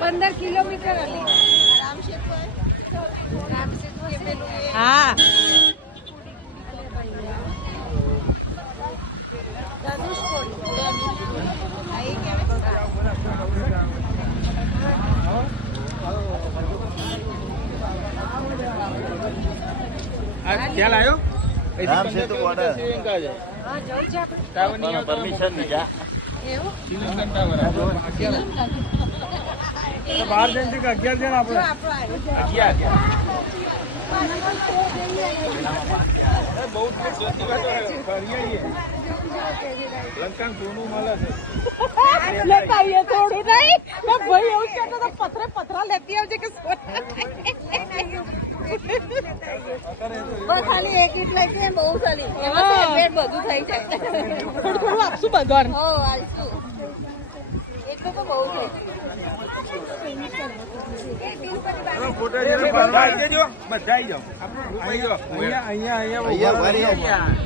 15 kilometre હા ખ્યાલ આવ્યો રામ સેતુ બોર્ડર પરમિશન લીધા બાર જણ છે કે 11 જણ આપણે 11 બહુ સસ્તી વાતો લંકાન સોનું મળે છે લેતાઈએ થોડું નહીં તો ભાઈ એવું કહેતો તો પથરા લેતી આવજે કે બસ ખાલી એક ઇટ લઈ કે બહુ સારી એમાં સેપરેટ બધું થઈ જાય થોડું આપશું બધું હો આલશું એટલું તો બહુ થઈ ફોટા જેને બધા આવી જાઓ આપણે અહીંયા અહીંયા